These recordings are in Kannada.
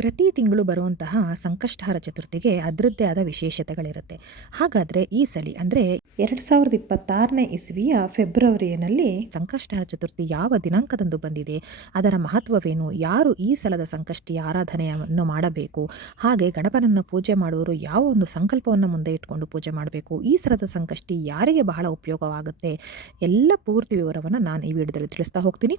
ಪ್ರತಿ ತಿಂಗಳು ಬರುವಂತಹ ಸಂಕಷ್ಟಹರ ಚತುರ್ಥಿಗೆ ಅದರದ್ದೇ ಆದ ವಿಶೇಷತೆಗಳಿರುತ್ತೆ. ಹಾಗಾದರೆ ಈ ಸಲಿ ಅಂದರೆ 2026ನೇ ಇಸವಿಯ ಫೆಬ್ರವರಿಯಲ್ಲಿ ಸಂಕಷ್ಟಹರ ಚತುರ್ಥಿ ಯಾವ ದಿನಾಂಕದಂದು ಬಂದಿದೆ, ಅದರ ಮಹತ್ವವೇನು, ಯಾರು ಈ ಸಲದ ಸಂಕಷ್ಟಿ ಆರಾಧನೆಯನ್ನು ಮಾಡಬೇಕು, ಹಾಗೆ ಗಣಪನನ್ನು ಪೂಜೆ ಮಾಡುವವರು ಯಾವ ಒಂದು ಸಂಕಲ್ಪವನ್ನು ಮುಂದೆ ಇಟ್ಕೊಂಡು ಪೂಜೆ ಮಾಡಬೇಕು, ಈ ಸಲದ ಸಂಕಷ್ಟಿ ಯಾರಿಗೆ ಬಹಳ ಉಪಯೋಗವಾಗುತ್ತೆ, ಎಲ್ಲ ಪೂರ್ತಿ ವಿವರವನ್ನು ನಾನು ಈ ವಿಡಿಯೋದಲ್ಲಿ ತಿಳಿಸ್ತಾ ಹೋಗ್ತೀನಿ.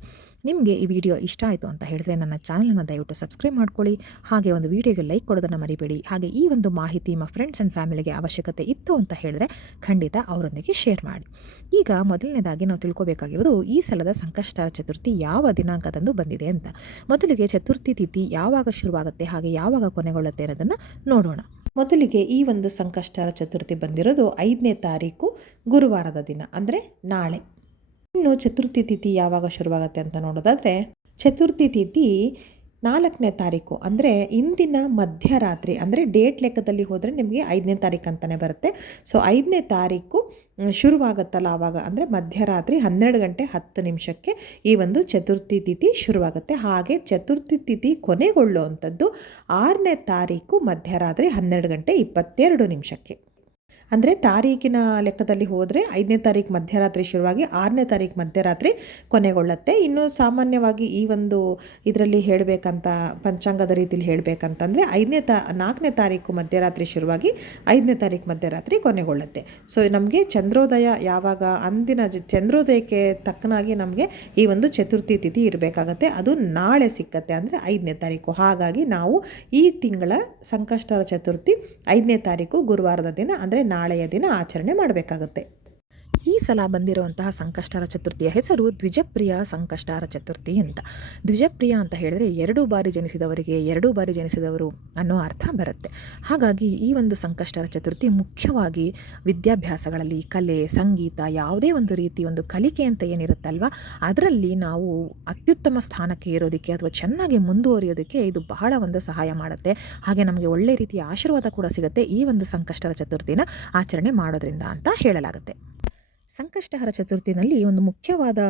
ನಿಮಗೆ ಈ ವಿಡಿಯೋ ಇಷ್ಟ ಆಯಿತು ಅಂತ ಹೇಳಿದ್ರೆ ನನ್ನ ಚಾನಲನ್ನು ದಯವಿಟ್ಟು ಸಬ್ಸ್ಕ್ರೈಬ್ ಮಾಡ್ಕೊಳ್ಳಿ. ಹಾಗೆ ಒಂದು ವಿಡಿಯೋಗೆ ಲೈಕ್ ಕೊಡೋದನ್ನು ಮರಿಬೇಡಿ. ಹಾಗೆ ಈ ಒಂದು ಮಾಹಿತಿ ನಿಮ್ಮ ಫ್ರೆಂಡ್ಸ್ ಆ್ಯಂಡ್ ಫ್ಯಾಮಿಲಿಗೆ ಅವಶ್ಯಕತೆ ಇತ್ತು ಅಂತ ಹೇಳಿದ್ರೆ ಖಂಡಿತ ಅವರೊಂದಿಗೆ ಶೇರ್ ಮಾಡಿ. ಈಗ ಮೊದಲನೇದಾಗಿ ನಾವು ತಿಳ್ಕೊಬೇಕಾಗಿರೋದು ಈ ಸಲದ ಸಂಕಷ್ಟಹರ ಚತುರ್ಥಿ ಯಾವ ದಿನಾಂಕದಂದು ಬಂದಿದೆ ಅಂತ. ಮೊದಲಿಗೆ ಚತುರ್ಥಿ ತಿಥಿ ಯಾವಾಗ ಶುರುವಾಗುತ್ತೆ ಹಾಗೆ ಯಾವಾಗ ಕೊನೆಗೊಳ್ಳುತ್ತೆ ಅನ್ನೋದನ್ನು ನೋಡೋಣ. ಮೊದಲಿಗೆ ಈ ಒಂದು ಸಂಕಷ್ಟಹರ ಚತುರ್ಥಿ ಬಂದಿರೋದು 5ನೇ ತಾರೀಕು ಗುರುವಾರದ ದಿನ, ಅಂದರೆ ನಾಳೆ. ಇನ್ನು ಚತುರ್ಥಿ ತಿಥಿ ಯಾವಾಗ ಶುರುವಾಗುತ್ತೆ ಅಂತ ನೋಡೋದಾದರೆ ಚತುರ್ಥಿ ತಿಥಿ 4ನೇ ತಾರೀಕು, ಅಂದರೆ ಇಂದಿನ ಮಧ್ಯರಾತ್ರಿ, ಅಂದರೆ ಡೇಟ್ ಲೆಕ್ಕದಲ್ಲಿ ಹೋದರೆ ನಿಮಗೆ 5ನೇ ತಾರೀಕು ಅಂತಲೇ ಬರುತ್ತೆ. ಸೊ 5ನೇ ತಾರೀಕು ಶುರುವಾಗುತ್ತಲ್ಲ ಆವಾಗ, ಅಂದರೆ ಮಧ್ಯರಾತ್ರಿ 12:10 ಈ ಒಂದು ಚತುರ್ಥಿ ತಿಥಿ ಶುರುವಾಗುತ್ತೆ. ಹಾಗೆ ಚತುರ್ಥಿ ತಿಥಿ ಕೊನೆಗೊಳ್ಳುವಂಥದ್ದು 6ನೇ ತಾರೀಕು ಮಧ್ಯರಾತ್ರಿ 12:22. ಅಂದರೆ ತಾರೀಕಿನ ಲೆಕ್ಕದಲ್ಲಿ ಹೋದರೆ 5ನೇ ತಾರೀಕು ಮಧ್ಯರಾತ್ರಿ ಶುರುವಾಗಿ 6ನೇ ತಾರೀಕು ಮಧ್ಯರಾತ್ರಿ ಕೊನೆಗೊಳ್ಳುತ್ತೆ. ಇನ್ನು ಸಾಮಾನ್ಯವಾಗಿ ಈ ಒಂದು ಇದರಲ್ಲಿ ಹೇಳಬೇಕಂತ, ಪಂಚಾಂಗದ ರೀತಿಯಲ್ಲಿ ಹೇಳಬೇಕಂತಂದರೆ 4ನೇ ತಾರೀಕು ಮಧ್ಯರಾತ್ರಿ ಶುರುವಾಗಿ 5ನೇ ತಾರೀಕು ಮಧ್ಯರಾತ್ರಿ ಕೊನೆಗೊಳ್ಳುತ್ತೆ. ಸೊ ನಮಗೆ ಚಂದ್ರೋದಯ ಯಾವಾಗ, ಅಂದಿನ ಚಂದ್ರೋದಯಕ್ಕೆ ತಕ್ಕನಾಗಿ ನಮಗೆ ಈ ಒಂದು ಚತುರ್ಥಿ ತಿಥಿ ಇರಬೇಕಾಗತ್ತೆ. ಅದು ನಾಳೆ ಸಿಕ್ಕತ್ತೆ, ಅಂದರೆ 5ನೇ ತಾರೀಕು. ಹಾಗಾಗಿ ನಾವು ಈ ತಿಂಗಳ ಸಂಕಷ್ಟಹರ ಚತುರ್ಥಿ 5ನೇ ತಾರೀಕು ಗುರುವಾರದ ದಿನ, ಅಂದರೆ ನಾಳೆಯ ದಿನ ಆಚರಣೆ ಮಾಡಬೇಕಾಗುತ್ತೆ. ಈ ಸಲ ಬಂದಿರುವಂತಹ ಸಂಕಷ್ಟಹರ ಚತುರ್ಥಿಯ ಹೆಸರು ದ್ವಿಜಪ್ರಿಯ ಸಂಕಷ್ಟಹರ ಚತುರ್ಥಿ ಅಂತ. ದ್ವಿಜಪ್ರಿಯ ಅಂತ ಹೇಳಿದ್ರೆ 2 ಬಾರಿ ಜನಿಸಿದವರಿಗೆ 2 ಬಾರಿ ಜನಿಸಿದವರು ಅನ್ನೋ ಅರ್ಥ ಬರುತ್ತೆ. ಹಾಗಾಗಿ ಈ ಒಂದು ಸಂಕಷ್ಟಹರ ಚತುರ್ಥಿ ಮುಖ್ಯವಾಗಿ ವಿದ್ಯಾಭ್ಯಾಸಗಳಲ್ಲಿ ಕಲೆ, ಸಂಗೀತ, ಯಾವುದೇ ಒಂದು ರೀತಿ ಒಂದು ಕಲಿಕೆ ಅಂತ ಏನಿರುತ್ತಲ್ವ, ಅದರಲ್ಲಿ ನಾವು ಅತ್ಯುತ್ತಮ ಸ್ಥಾನಕ್ಕೆ ಇರೋದಕ್ಕೆ ಅಥವಾ ಚೆನ್ನಾಗಿ ಮುಂದುವರಿಯೋದಕ್ಕೆ ಇದು ಬಹಳ ಒಂದು ಸಹಾಯ ಮಾಡುತ್ತೆ. ಹಾಗೆ ನಮಗೆ ಒಳ್ಳೆ ರೀತಿಯ ಆಶೀರ್ವಾದ ಕೂಡ ಸಿಗುತ್ತೆ ಈ ಒಂದು ಸಂಕಷ್ಟಹರ ಚತುರ್ಥಿನ ಆಚರಣೆ ಮಾಡೋದ್ರಿಂದ ಅಂತ ಹೇಳಲಾಗುತ್ತೆ. ಸಂಕಷ್ಟಹರ ಚತುರ್ಥಿನಲ್ಲಿ ಒಂದು ಮುಖ್ಯವಾದ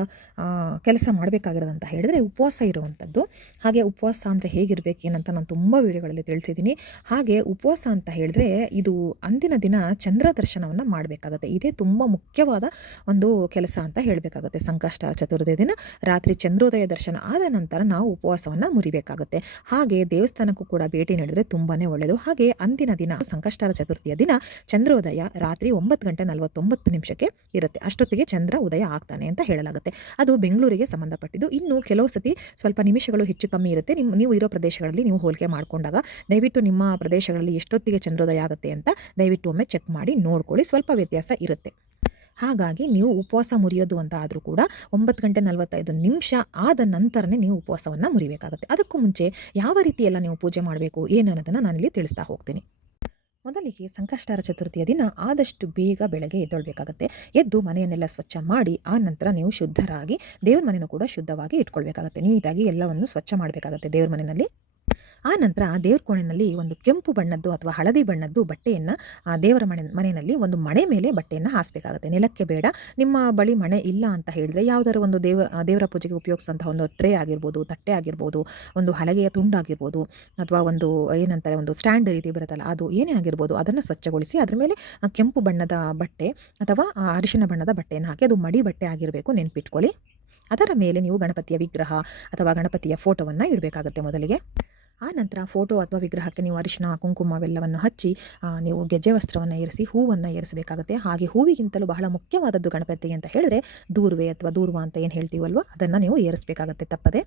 ಕೆಲಸ ಮಾಡಬೇಕಾಗಿರೋದಂತ ಹೇಳಿದ್ರೆ ಉಪವಾಸ ಇರುವಂಥದ್ದು. ಹಾಗೆ ಉಪವಾಸ ಅಂದರೆ ಹೇಗಿರಬೇಕು ಏನಂತ ನಾನು ತುಂಬ ವಿಡಿಯೋಗಳಲ್ಲಿ ತಿಳಿಸಿದ್ದೀನಿ. ಹಾಗೆ ಉಪವಾಸ ಅಂತ ಹೇಳಿದ್ರೆ ಇದು ಅಂದಿನ ದಿನ ಚಂದ್ರ ದರ್ಶನವನ್ನು ಮಾಡಬೇಕಾಗುತ್ತೆ. ಇದೇ ತುಂಬ ಮುಖ್ಯವಾದ ಒಂದು ಕೆಲಸ ಅಂತ ಹೇಳಬೇಕಾಗುತ್ತೆ. ಸಂಕಷ್ಟ ಚತುರ್ಥಿ ದಿನ ರಾತ್ರಿ ಚಂದ್ರೋದಯ ದರ್ಶನ ಆದ ನಂತರ ನಾವು ಉಪವಾಸವನ್ನು ಮುರಿಬೇಕಾಗುತ್ತೆ. ಹಾಗೆ ದೇವಸ್ಥಾನಕ್ಕೂ ಕೂಡ ಭೇಟಿ ನೀಡಿದ್ರೆ ತುಂಬಾ ಒಳ್ಳೆಯದು. ಹಾಗೆ ಅಂದಿನ ದಿನ ಸಂಕಷ್ಟಹರ ಚತುರ್ಥಿಯ ದಿನ ಚಂದ್ರೋದಯ ರಾತ್ರಿ 9:49 ಇರುತ್ತೆ. ಅಷ್ಟೊತ್ತಿಗೆ ಚಂದ್ರ ಉದಯ ಆಗ್ತಾನೆ ಅಂತ ಹೇಳಲಾಗುತ್ತೆ. ಅದು ಬೆಂಗಳೂರಿಗೆ ಸಂಬಂಧಪಟ್ಟಿದ್ದು. ಇನ್ನು ಕೆಲವು ಸತಿ ಸ್ವಲ್ಪ ನಿಮಿಷಗಳು ಹೆಚ್ಚು ಕಮ್ಮಿ ಇರುತ್ತೆ. ನೀವು ಇರೋ ಪ್ರದೇಶಗಳಲ್ಲಿ ನೀವು ಹೋಲಿಕೆ ಮಾಡಿಕೊಂಡಾಗ ದಯವಿಟ್ಟು ನಿಮ್ಮ ಪ್ರದೇಶಗಳಲ್ಲಿ ಎಷ್ಟೊತ್ತಿಗೆ ಚಂದ್ರೋದಯ ಆಗುತ್ತೆ ಅಂತ ದಯವಿಟ್ಟು ಒಮ್ಮೆ ಚೆಕ್ ಮಾಡಿ ನೋಡ್ಕೊಳ್ಳಿ. ಸ್ವಲ್ಪ ವ್ಯತ್ಯಾಸ ಇರುತ್ತೆ. ಹಾಗಾಗಿ ನೀವು ಉಪವಾಸ ಮುರಿಯೋದು ಅಂತ ಆದರೂ ಕೂಡ 9:45 ಆದ ನಂತರನೇ ನೀವು ಉಪವಾಸವನ್ನು ಮುರಿಬೇಕಾಗುತ್ತೆ. ಅದಕ್ಕೂ ಮುಂಚೆ ಯಾವ ರೀತಿ ಎಲ್ಲ ನೀವು ಪೂಜೆ ಮಾಡಬೇಕು ಏನು ಅನ್ನೋದನ್ನು ನಾನಿಲ್ಲಿ ತಿಳಿಸ್ತಾ ಹೋಗ್ತೀನಿ. ಮೊದಲಿಗೆ ಸಂಕಷ್ಟಹರ ಚತುರ್ಥಿಯ ದಿನ ಆದಷ್ಟು ಬೇಗ ಬೆಳಗ್ಗೆ ಎದ್ದೊಳ್ಬೇಕಾಗತ್ತೆ. ಎದ್ದು ಮನೆಯನ್ನೆಲ್ಲ ಸ್ವಚ್ಛ ಮಾಡಿ ಆ ನಂತರ ನೀವು ಶುದ್ಧರಾಗಿ ದೇವ್ರ ಮನೆಯೂ ಕೂಡ ಶುದ್ಧವಾಗಿ ಇಟ್ಕೊಳ್ಬೇಕಾಗತ್ತೆ. ನೀಟಾಗಿ ಎಲ್ಲವನ್ನು ಸ್ವಚ್ಛ ಮಾಡಬೇಕಾಗತ್ತೆ ದೇವ್ರ ಮನೆಯಲ್ಲಿ. ಆ ನಂತರ ದೇವ್ರ ಕೋಣೆಯಲ್ಲಿ ಒಂದು ಕೆಂಪು ಬಣ್ಣದ್ದು ಅಥವಾ ಹಳದಿ ಬಣ್ಣದ್ದು ಬಟ್ಟೆಯನ್ನು ದೇವರ ಮನೆಯಲ್ಲಿ ಒಂದು ಮಣೆ ಮೇಲೆ ಬಟ್ಟೆಯನ್ನು ಹಾಸಬೇಕಾಗುತ್ತೆ. ನೆಲಕ್ಕೆ ಬೇಡ. ನಿಮ್ಮ ಬಳಿ ಮಣೆ ಇಲ್ಲ ಅಂತ ಹೇಳಿದ್ರೆ ಯಾವುದಾದ್ರು ಒಂದು ದೇವರ ಪೂಜೆಗೆ ಉಪಯೋಗಿಸುವಂತಹ ಒಂದು ಟ್ರೇ ಆಗಿರ್ಬೋದು, ತಟ್ಟೆ ಆಗಿರ್ಬೋದು, ಒಂದು ಹಲಗೆಯ ತುಂಡಾಗಿರ್ಬೋದು, ಅಥವಾ ಒಂದು ಏನಂತಾರೆ ಒಂದು ಸ್ಟ್ಯಾಂಡ್ ರೀತಿ ಬರುತ್ತಲ್ಲ, ಅದು ಏನೇ ಆಗಿರ್ಬೋದು, ಅದನ್ನು ಸ್ವಚ್ಛಗೊಳಿಸಿ ಅದರ ಮೇಲೆ ಕೆಂಪು ಬಣ್ಣದ ಬಟ್ಟೆ ಅಥವಾ ಅರಿಶಿನ ಬಣ್ಣದ ಬಟ್ಟೆಯನ್ನು ಹಾಕಿ, ಅದು ಮಡಿ ಬಟ್ಟೆ ಆಗಿರಬೇಕು, ನೆನ್ಪಿಟ್ಕೊಳ್ಳಿ. ಅದರ ಮೇಲೆ ನೀವು ಗಣಪತಿಯ ವಿಗ್ರಹ ಅಥವಾ ಗಣಪತಿಯ ಫೋಟೋವನ್ನು ಇಡಬೇಕಾಗುತ್ತೆ ಮೊದಲಿಗೆ. ಆ ನಂತರ ಫೋಟೋ ಅಥವಾ ವಿಗ್ರಹಕ್ಕೆ ನೀವು ಅರಿಶಿನ, ಕುಂಕುಮವೆಲ್ಲವನ್ನು ಹಚ್ಚಿ ನೀವು ಗೆಜ್ಜೆ ವಸ್ತ್ರವನ್ನು ಏರಿಸಿ ಹೂವನ್ನು ಏರಿಸಬೇಕಾಗುತ್ತೆ. ಹಾಗೆ ಹೂವಿಗಿಂತಲೂ ಬಹಳ ಮುಖ್ಯವಾದದ್ದು ಗಣಪತಿಗೆ ಅಂತ ಹೇಳಿದ್ರೆ ದೂರ್ವೆ ಅಥವಾ ದೂರ್ವ ಅಂತ ಏನು ಹೇಳ್ತೀವಲ್ವ, ಅದನ್ನು ನೀವು ಏರಿಸಬೇಕಾಗುತ್ತೆ ತಪ್ಪದೆ.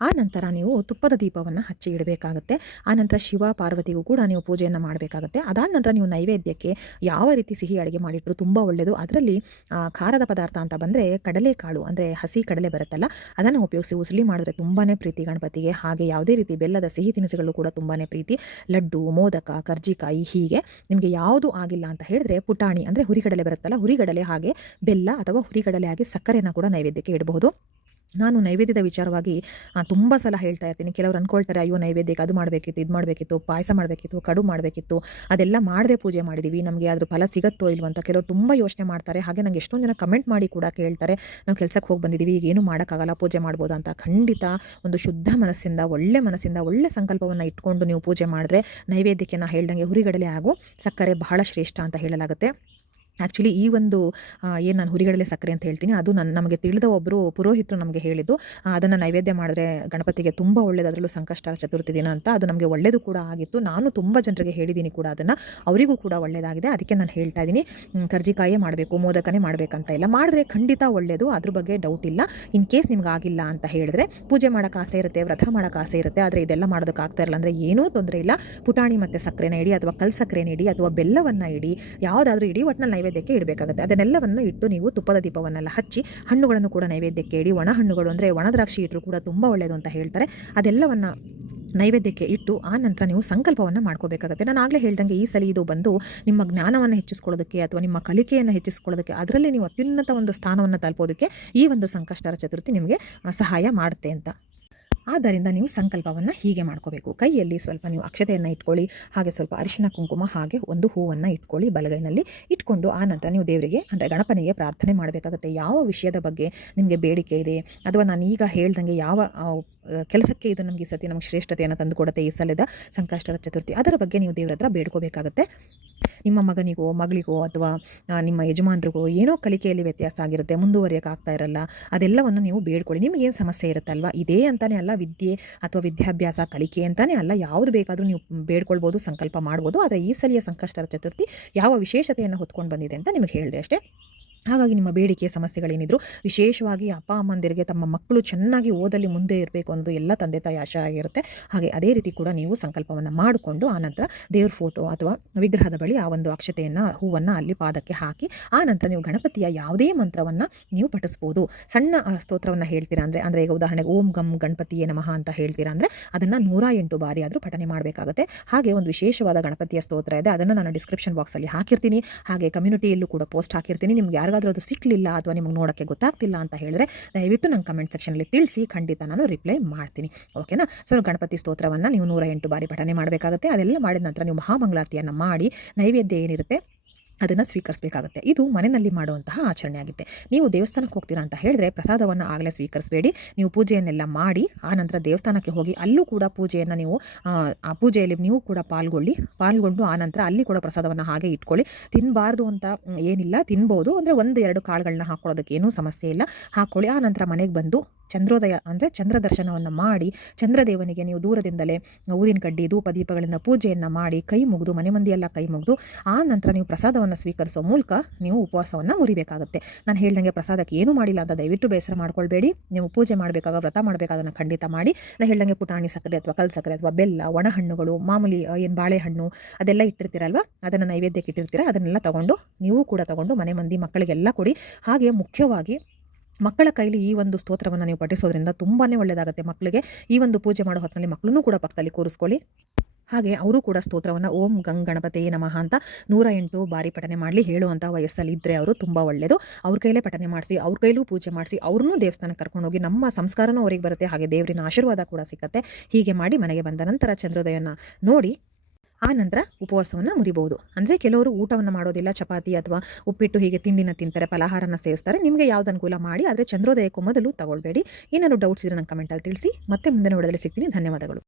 ಆ ನಂತರ ನೀವು ತುಪ್ಪದ ದೀಪವನ್ನು ಹಚ್ಚಿ ಇಡಬೇಕಾಗುತ್ತೆ. ಆ ನಂತರ ಶಿವ ಪಾರ್ವತಿಗೂ ಕೂಡ ನೀವು ಪೂಜೆಯನ್ನು ಮಾಡಬೇಕಾಗುತ್ತೆ. ಅದಾದ ನಂತರ ನೀವು ನೈವೇದ್ಯಕ್ಕೆ ಯಾವ ರೀತಿ ಸಿಹಿ ಅಡುಗೆ ಮಾಡಿಟ್ಟರು ತುಂಬ ಒಳ್ಳೆಯದು. ಅದರಲ್ಲಿ ಖಾರದ ಪದಾರ್ಥ ಅಂತ ಬಂದರೆ ಕಡಲೆಕಾಳು, ಅಂದರೆ ಹಸಿ ಕಡಲೆ ಬರುತ್ತಲ್ಲ, ಅದನ್ನು ಉಪಯೋಗಿಸಿ ಉಸುಳಿ ಮಾಡಿದ್ರೆ ತುಂಬಾ ಪ್ರೀತಿ ಗಣಪತಿಗೆ. ಹಾಗೆ ಯಾವುದೇ ರೀತಿ ಬೆಲ್ಲದ ಸಿಹಿ ತಿನಿಸುಗಳು ಕೂಡ ತುಂಬಾ ಪ್ರೀತಿ. ಲಡ್ಡು, ಮೋದಕ, ಕರ್ಜಿಕಾಯಿ, ಹೀಗೆ ನಿಮಗೆ ಯಾವುದು ಆಗಿಲ್ಲ ಅಂತ ಹೇಳಿದ್ರೆ ಪುಟಾಣಿ, ಅಂದರೆ ಹುರಿಗಡಲೆ ಬರುತ್ತಲ್ಲ, ಹುರಿಗಡಲೆ ಹಾಗೆ ಬೆಲ್ಲ ಅಥವಾ ಹುರಿಗಡಲೆ ಹಾಗೆ ಸಕ್ಕರೆಯನ್ನು ಕೂಡ ನೈವೇದ್ಯಕ್ಕೆ ಇಡಬಹುದು. ನಾನು ನೈವೇದ್ಯದ ವಿಚಾರವಾಗಿ ತುಂಬ ಸಲ ಹೇಳ್ತಾ ಇರ್ತೀನಿ. ಕೆಲವ್ರು ಅಂದ್ಕೊಳ್ತಾರೆ, ಅಯ್ಯೋ ನೈವೇದ್ಯಕ್ಕೆ ಅದು ಮಾಡಬೇಕಿತ್ತು, ಇದು ಮಾಡಬೇಕಿತ್ತು, ಪಾಯಸ ಮಾಡಬೇಕಿತ್ತು, ಕಡು ಮಾಡಬೇಕಿತ್ತು, ಅದೆಲ್ಲ ಮಾಡದೆ ಪೂಜೆ ಮಾಡಿದ್ದೀವಿ, ನಮಗೆ ಅದ್ರ ಫಲ ಸಿಗುತ್ತೋ ಇಲ್ವೋ ಅಂತ ಕೆಲವರು ತುಂಬ ಯೋಚನೆ ಮಾಡ್ತಾರೆ. ಹಾಗೆ ನನಗೆ ಎಷ್ಟೊಂದು ಜನ ಕಮೆಂಟ್ ಮಾಡಿ ಕೂಡ ಕೇಳ್ತಾರೆ, ನಾವು ಕೆಲಸಕ್ಕೆ ಹೋಗಿ ಬಂದಿದ್ದೀವಿ, ಈಗ ಏನು ಮಾಡೋಕ್ಕಾಗಲ್ಲ, ಪೂಜೆ ಮಾಡ್ಬೋದಾ ಅಂತ. ಖಂಡಿತ ಒಂದು ಶುದ್ಧ ಮನಸ್ಸಿಂದ, ಒಳ್ಳೆ ಸಂಕಲ್ಪವನ್ನು ಇಟ್ಕೊಂಡು ನೀವು ಪೂಜೆ ಮಾಡಿದ್ರೆ ನೈವೇದ್ಯಕ್ಕೆ ನಾ ಹೇಳ್ದಂಗೆ ಹುರಿಗಡಲೆ ಹಾಗೂ ಸಕ್ಕರೆ ಬಹಳ ಶ್ರೇಷ್ಠ ಅಂತ ಹೇಳಲಾಗುತ್ತೆ. ಆ್ಯಕ್ಚುಲಿ ಈ ಒಂದು ಏನು ನಾನು ಹುರಿಗಡಲೆ ಸಕ್ಕರೆ ಅಂತ ಹೇಳ್ತೀನಿ, ಅದು ನಮಗೆ ತಿಳಿದ ಒಬ್ಬರು ಪುರೋಹಿತರು ನಮಗೆ ಹೇಳಿದ್ದು, ಅದನ್ನು ನೈವೇದ್ಯ ಮಾಡಿದ್ರೆ ಗಣಪತಿಗೆ ತುಂಬ ಒಳ್ಳೆಯದು, ಅದರಲ್ಲೂ ಸಂಕಷ್ಟಹರ ಚತುರ್ಥಿ ದಿನ ಅಂತ. ಅದು ನಮಗೆ ಒಳ್ಳೆಯದು ಕೂಡ ಆಗಿತ್ತು. ನಾನು ತುಂಬ ಜನರಿಗೆ ಹೇಳಿದ್ದೀನಿ ಕೂಡ ಅದನ್ನು, ಅವರಿಗೂ ಕೂಡ ಒಳ್ಳೆಯದಾಗಿದೆ. ಅದಕ್ಕೆ ನಾನು ಹೇಳ್ತಾ ಇದ್ದೀನಿ, ಕರ್ಜಿಕಾಯೇ ಮಾಡಬೇಕು, ಮೋದಕನೇ ಮಾಡಬೇಕಂತ ಇಲ್ಲ, ಮಾಡಿದ್ರೆ ಖಂಡಿತ ಒಳ್ಳೆಯದು, ಅದ್ರ ಬಗ್ಗೆ ಡೌಟ್ ಇಲ್ಲ. ಇನ್ ಕೇಸ್ ನಿಮ್ಗೆ ಆಗಿಲ್ಲ ಅಂತ ಹೇಳಿದ್ರೆ ಪೂಜೆ ಮಾಡೋಕ್ಕೆ ಆಸೆ ಇರುತ್ತೆ, ವ್ರತ ಮಾಡೋಕ್ಕೆ ಆಸೆ ಇರುತ್ತೆ, ಆದರೆ ಇದೆಲ್ಲ ಮಾಡೋದಕ್ಕೆ ಆಗ್ತಾ ಇರಲ್ಲ ಅಂದರೆ ಏನೂ ತೊಂದರೆ ಇಲ್ಲ. ಪುಟಾಣಿ ಮತ್ತು ಸಕ್ಕರೆನ ಇಡಿ, ಅಥವಾ ಕಲ್ ಸಕ್ಕರೆನ ಇಡಿ, ಅಥವಾ ಬೆಲ್ಲವನ್ನು ಇಡಿ, ಯಾವುದಾದ್ರೂ ಇಡಿ, ಒಟ್ಟಿನಲ್ಲಿ ನೈವೇದ್ಯಕ್ಕೆ ಇಡಬೇಕಾಗುತ್ತೆ. ಅದನ್ನೆಲ್ಲವನ್ನು ಇಟ್ಟು ನೀವು ತುಪ್ಪದ ದೀಪವನ್ನೆಲ್ಲ ಹಚ್ಚಿ, ಹಣ್ಣುಗಳನ್ನು ಕೂಡ ನೈವೇದ್ಯಕ್ಕೆ ಇಡಿ. ಒಣ ಹಣ್ಣುಗಳು ಅಂದರೆ ಒಣ ದ್ರಾಕ್ಷಿ ಇಟ್ಟರು ಕೂಡ ತುಂಬ ಒಳ್ಳೆಯದು ಅಂತ ಹೇಳ್ತಾರೆ. ಅದೆಲ್ಲವನ್ನು ನೈವೇದ್ಯಕ್ಕೆ ಇಟ್ಟು ಆ ನಂತರ ನೀವು ಸಂಕಲ್ಪವನ್ನು ಮಾಡ್ಕೋಬೇಕಾಗುತ್ತೆ. ನಾನು ಆಗಲೇ ಹೇಳ್ದಂಗೆ ಈ ಸಲ ಇದು ಬಂದು ನಿಮ್ಮ ಜ್ಞಾನವನ್ನು ಹೆಚ್ಚಿಸ್ಕೊಳ್ಳೋದಕ್ಕೆ ಅಥವಾ ನಿಮ್ಮ ಕಲಿಕೆಯನ್ನು ಹೆಚ್ಚಿಸ್ಕೊಳ್ಳೋದಕ್ಕೆ, ಅದರಲ್ಲಿ ನೀವು ಅತ್ಯುನ್ನತ ಒಂದು ಸ್ಥಾನವನ್ನು ತಲುಪೋದಕ್ಕೆ ಈ ಒಂದು ಸಂಕಷ್ಟಹರ ಚತುರ್ಥಿ ನಿಮಗೆ ಸಹಾಯ ಮಾಡುತ್ತೆ ಅಂತ. ಆದ್ದರಿಂದ ನೀವು ಸಂಕಲ್ಪವನ್ನು ಹೀಗೆ ಮಾಡ್ಕೋಬೇಕು. ಕೈಯಲ್ಲಿ ಸ್ವಲ್ಪ ನೀವು ಅಕ್ಷತೆಯನ್ನು ಇಟ್ಕೊಳ್ಳಿ, ಹಾಗೆ ಸ್ವಲ್ಪ ಅರಿಶಿನ ಕುಂಕುಮ, ಹಾಗೆ ಒಂದು ಹೂವನ್ನು ಇಟ್ಕೊಳ್ಳಿ ಬಲಗೈನಲ್ಲಿ. ಇಟ್ಕೊಂಡು ಆ ನಂತರ ನೀವು ದೇವರಿಗೆ ಅಂದರೆ ಗಣಪನಿಗೆ ಪ್ರಾರ್ಥನೆ ಮಾಡಬೇಕಾಗುತ್ತೆ. ಯಾವ ವಿಷಯದ ಬಗ್ಗೆ ನಿಮಗೆ ಬೇಡಿಕೆ ಇದೆ, ಅಥವಾ ನಾನು ಈಗ ಹೇಳ್ದಂಗೆ ಯಾವ ಕೆಲಸಕ್ಕೆ ಇದು ನಮಗೆ ಈ ಸತಿ ನಮಗೆ ಶ್ರೇಷ್ಠತೆಯನ್ನು ತಂದುಕೊಡುತ್ತೆ ಈ ಸಲದ ಸಂಕಷ್ಟಹರ ಚತುರ್ಥಿ, ಅದರ ಬಗ್ಗೆ ನೀವು ದೇವರ ಹತ್ರ ಬೇಡ್ಕೋಬೇಕಾಗುತ್ತೆ. ನಿಮ್ಮ ಮಗನಿಗೋ ಮಗಳಿಗೋ ಅಥವಾ ನಿಮ್ಮ ಯಜಮಾನರಿಗೋ ಏನೋ ಕಲಿಕೆಯಲ್ಲಿ ವ್ಯತ್ಯಾಸ ಆಗಿರುತ್ತೆ, ಮುಂದುವರಿಯೋಕ್ಕಾಗ್ತಾ ಇರಲ್ಲ, ಅದೆಲ್ಲವನ್ನು ನೀವು ಬೇಡ್ಕೊಳ್ಳಿ. ನಿಮಗೇನು ಸಮಸ್ಯೆ ಇರುತ್ತಲ್ವ, ಇದೇ ಅಂತಲೇ ಅಲ್ಲ, ವಿದ್ಯೆ ಅಥವಾ ವಿದ್ಯಾಭ್ಯಾಸ ಕಲಿಕೆ ಅಂತಲೇ ಅಲ್ಲ, ಯಾವುದು ಬೇಕಾದರೂ ನೀವು ಬೇಡ್ಕೊಳ್ಬೋದು, ಸಂಕಲ್ಪ ಮಾಡ್ಬೋದು. ಆದರೆ ಈ ಸಲಿಯ ಸಂಕಷ್ಟಹರ ಚತುರ್ಥಿ ಯಾವ ವಿಶೇಷತೆಯನ್ನು ಹೊತ್ಕೊಂಡು ಬಂದಿದೆ ಅಂತ ನಿಮಗೆ ಹೇಳಿದೆ ಅಷ್ಟೇ. ಹಾಗಾಗಿ ನಿಮ್ಮ ಬೇಡಿಕೆ ಸಮಸ್ಯೆಗಳೇನಿದ್ರು, ವಿಶೇಷವಾಗಿ ಅಪ್ಪ ಅಮ್ಮಂದಿರಿಗೆ ತಮ್ಮ ಮಕ್ಕಳು ಚೆನ್ನಾಗಿ ಓದಲ್ಲಿ ಮುಂದೆ ಇರಬೇಕು ಅನ್ನೋದು ಎಲ್ಲ ತಂದೆ ತಾಯಿ ಆಶೆ ಆಗಿರುತ್ತೆ. ಹಾಗೆ ಅದೇ ರೀತಿ ಕೂಡ ನೀವು ಸಂಕಲ್ಪವನ್ನು ಮಾಡಿಕೊಂಡು ಆನಂತರ ದೇವ್ರ ಫೋಟೋ ಅಥವಾ ವಿಗ್ರಹದ ಬಳಿ ಆ ಒಂದು ಅಕ್ಷತೆಯನ್ನು, ಹೂವನ್ನು ಅಲ್ಲಿ ಪಾದಕ್ಕೆ ಹಾಕಿ, ಆನಂತರ ನೀವು ಗಣಪತಿಯ ಯಾವುದೇ ಮಂತ್ರವನ್ನು ನೀವು ಪಠಿಸ್ಬೋದು. ಸಣ್ಣ ಸ್ತೋತ್ರವನ್ನು ಹೇಳ್ತೀರಾ ಅಂದರೆ ಈಗ ಉದಾಹರಣೆಗೆ ಓಂ ಗಂ ಗಣಪತಿಯೇ ನಮಃ ಅಂತ ಹೇಳ್ತೀರಾ ಅಂದರೆ ಅದನ್ನು 108 ಬಾರಿ ಆದರೂ ಪಠನೆ ಮಾಡಬೇಕಾಗುತ್ತೆ. ಹಾಗೆ ಒಂದು ವಿಶೇಷವಾದ ಗಣಪತಿಯ ಸ್ತೋತ್ರ ಇದೆ, ಅದನ್ನು ನಾನು ಡಿಸ್ಕ್ರಿಪ್ಷನ್ ಬಾಕ್ಸಲ್ಲಿ ಹಾಕಿರ್ತೀನಿ, ಹಾಗೆ ಕಮ್ಯುನಿಟಿಯಲ್ಲೂ ಕೂಡ ಪೋಸ್ಟ್ ಹಾಕಿರ್ತೀನಿ. ನಿಮ್ಗೆ ಯಾರಿಗಾದ್ರೂ ಅದು ಸಿಕ್ಕಲಿಲ್ಲ ಅಥವಾ ನಿಮಗೆ ನೋಡೋಕ್ಕೆ ಗೊತ್ತಾಗ್ತಿಲ್ಲ ಅಂತ ಹೇಳಿದ್ರೆ ದಯವಿಟ್ಟು ನಂಗೆ ಕಮೆಂಟ್ ಸೆಕ್ಷನಲ್ಲಿ ತಿಳಿಸಿ, ಖಂಡಿತ ನಾನು ರಿಪ್ಲೈ ಮಾಡ್ತೀನಿ. ಓಕೆನಾ? ಸೊ ಗಣಪತಿ ಸ್ತೋತ್ರವನ್ನು ನೀವು 108 ಬಾರಿ ಪಠನೆ ಮಾಡಬೇಕಾಗುತ್ತೆ. ಅದೆಲ್ಲ ಮಾಡಿದ ನಂತರ ನೀವು ಮಹಾಮಂಗಳಾರತಿಯನ್ನು ಮಾಡಿ ನೈವೇದ್ಯ ಏನಿರುತ್ತೆ ಅದನ್ನು ಸ್ವೀಕರಿಸಬೇಕಾಗುತ್ತೆ. ಇದು ಮನೆಯಲ್ಲಿ ಮಾಡುವಂತಹ ಆಚರಣೆ ಆಗುತ್ತೆ. ನೀವು ದೇವಸ್ಥಾನಕ್ಕೆ ಹೋಗ್ತೀರಾ ಅಂತ ಹೇಳಿದ್ರೆ ಪ್ರಸಾದವನ್ನು ಆಗಲೇ ಸ್ವೀಕರಿಸಬೇಡಿ. ನೀವು ಪೂಜೆಯನ್ನೆಲ್ಲ ಮಾಡಿ ಆನಂತರ ದೇವಸ್ಥಾನಕ್ಕೆ ಹೋಗಿ ಅಲ್ಲೂ ಕೂಡ ಪೂಜೆಯನ್ನು ನೀವು ಆ ಪೂಜೆಯಲ್ಲಿ ನೀವು ಕೂಡ ಪಾಲ್ಗೊಂಡು ಆನಂತರ ಅಲ್ಲಿ ಕೂಡ ಪ್ರಸಾದವನ್ನು ಹಾಗೆ ಇಟ್ಕೊಳ್ಳಿ. ತಿನ್ನಬಾರ್ದು ಅಂತ ಏನಿಲ್ಲ, ತಿನ್ಬೋದು. ಅಂದರೆ 1-2 ಕಾಳುಗಳನ್ನ ಹಾಕ್ಕೊಳ್ಳೋದಕ್ಕೆ ಏನೂ ಸಮಸ್ಯೆ ಇಲ್ಲ, ಹಾಕ್ಕೊಳ್ಳಿ. ಆನಂತರ ಮನೆಗೆ ಬಂದು ಚಂದ್ರೋದಯ ಅಂದರೆ ಚಂದ್ರ ದರ್ಶನವನ್ನು ಮಾಡಿ, ಚಂದ್ರದೇವನಿಗೆ ನೀವು ದೂರದಿಂದಲೇ ಊದಿನ ಕಡ್ಡಿ ಧೂಪ ದೀಪಗಳಿಂದ ಪೂಜೆಯನ್ನು ಮಾಡಿ ಕೈ ಮುಗಿದು, ಮನೆ ಮಂದಿಯೆಲ್ಲ ಕೈ ಮುಗಿದು ಆ ನಂತರ ನೀವು ಪ್ರಸಾದವನ್ನು ಸ್ವೀಕರಿಸೋ ಮೂಲಕ ನೀವು ಉಪವಾಸವನ್ನು ಮುರಿಬೇಕಾಗುತ್ತೆ. ನಾನು ಹೇಳ್ದಂಗೆ ಪ್ರಸಾದಕ್ಕೆ ಏನೂ ಮಾಡಿಲ್ಲ ಅಂತ ದಯವಿಟ್ಟು ಬೇಸರ ಮಾಡ್ಕೊಳ್ಬೇಡಿ. ನೀವು ಪೂಜೆ ಮಾಡಬೇಕಾಗ, ವ್ರತ ಮಾಡಬೇಕಾದನ್ನು ಖಂಡಿತ ಮಾಡಿ. ನಾನು ಹೇಳ್ದಂಗೆ ಪುಟಾಣಿ ಸಕ್ಕರೆ ಅಥವಾ ಕಲ್ ಸಕ್ಕರೆ ಅಥವಾ ಬೆಲ್ಲ, ಒಣ ಹಣ್ಣುಗಳು, ಮಾಮೂಲಿ ಏನು ಬಾಳೆಹಣ್ಣು ಅದೆಲ್ಲ ಇಟ್ಟಿರ್ತೀರಲ್ವ, ಅದನ್ನು ನೈವೇದ್ಯಕ್ಕೆ ಇಟ್ಟಿರ್ತೀರ, ಅದನ್ನೆಲ್ಲ ತಗೊಂಡು ನೀವು ಕೂಡ ತಗೊಂಡು ಮನೆ ಮಂದಿ ಮಕ್ಕಳಿಗೆಲ್ಲ ಕೊಡಿ. ಹಾಗೆ ಮುಖ್ಯವಾಗಿ ಮಕ್ಕಳ ಕೈಲಿ ಈ ಒಂದು ಸ್ತೋತ್ರವನ್ನು ನೀವು ಪಠಿಸೋದ್ರಿಂದ ತುಂಬಾ ಒಳ್ಳೆಯದಾಗುತ್ತೆ. ಮಕ್ಕಳಿಗೆ ಈ ಒಂದು ಪೂಜೆ ಮಾಡೋ ಹೊತ್ತಿನಲ್ಲಿ ಮಕ್ಕಳನ್ನೂ ಕೂಡ ಪಕ್ಕದಲ್ಲಿ ಕೂರಿಸ್ಕೊಳ್ಳಿ. ಹಾಗೆ ಅವರು ಕೂಡ ಸ್ತೋತ್ರವನ್ನು ಓಂ ಗಂ ಗಣಪತಿಯೇ ನಮಃ ಅಂತ 108 ಬಾರಿ ಪಠನೆ ಮಾಡಲಿ. ಹೇಳುವಂಥ ವಯಸ್ಸಲ್ಲಿ ಇದ್ದರೆ ಅವರು ತುಂಬ ಒಳ್ಳೆಯದು. ಅವ್ರ ಕೈಲೇ ಪಠನೆ ಮಾಡಿಸಿ, ಅವ್ರ ಕೈಲೂ ಪೂಜೆ ಮಾಡಿಸಿ, ಅವ್ರನ್ನೂ ದೇವಸ್ಥಾನಕ್ಕೆ ಕರ್ಕೊಂಡೋಗಿ ನಮ್ಮ ಸಂಸ್ಕಾರನೂ ಅವ್ರಿಗೆ ಬರುತ್ತೆ, ಹಾಗೆ ದೇವರಿನ ಆಶೀರ್ವಾದ ಕೂಡ ಸಿಕ್ಕತ್ತೆ. ಹೀಗೆ ಮಾಡಿ ಮನೆಗೆ ಬಂದ ನಂತರ ಚಂದ್ರೋದಯನ ನೋಡಿ ಆ ನಂತರ ಉಪವಾಸವನ್ನು ಮುರಿಬಹುದು. ಅಂದರೆ ಕೆಲವರು ಊಟವನ್ನು ಮಾಡೋದಿಲ್ಲ, ಚಪಾತಿ ಅಥವಾ ಉಪ್ಪಿಟ್ಟು ಹೀಗೆ ತಿಂಡಿನ ತಿಂತಾರೆ, ಫಲಹಾರನ ಸೇವಿಸ್ತಾರೆ. ನಿಮಗೆ ಯಾವ್ದು ಅನುಕೂಲ ಮಾಡಿ, ಆದರೆ ಚಂದ್ರೋದಯಕ್ಕೂ ಮೊದಲು ತಗೊಳ್ಬೇಡಿ. ಏನಾದರೂ ಡೌಟ್ಸ್ ಇದ್ರೆ ನಂಗೆ ಕಮೆಂಟಲ್ಲಿ ತಿಳಿಸಿ. ಮತ್ತೆ ಮುಂದಿನ ವಿಡಿಯೋದಲ್ಲಿ ಸಿಗ್ತೀನಿ. ಧನ್ಯವಾದಗಳು.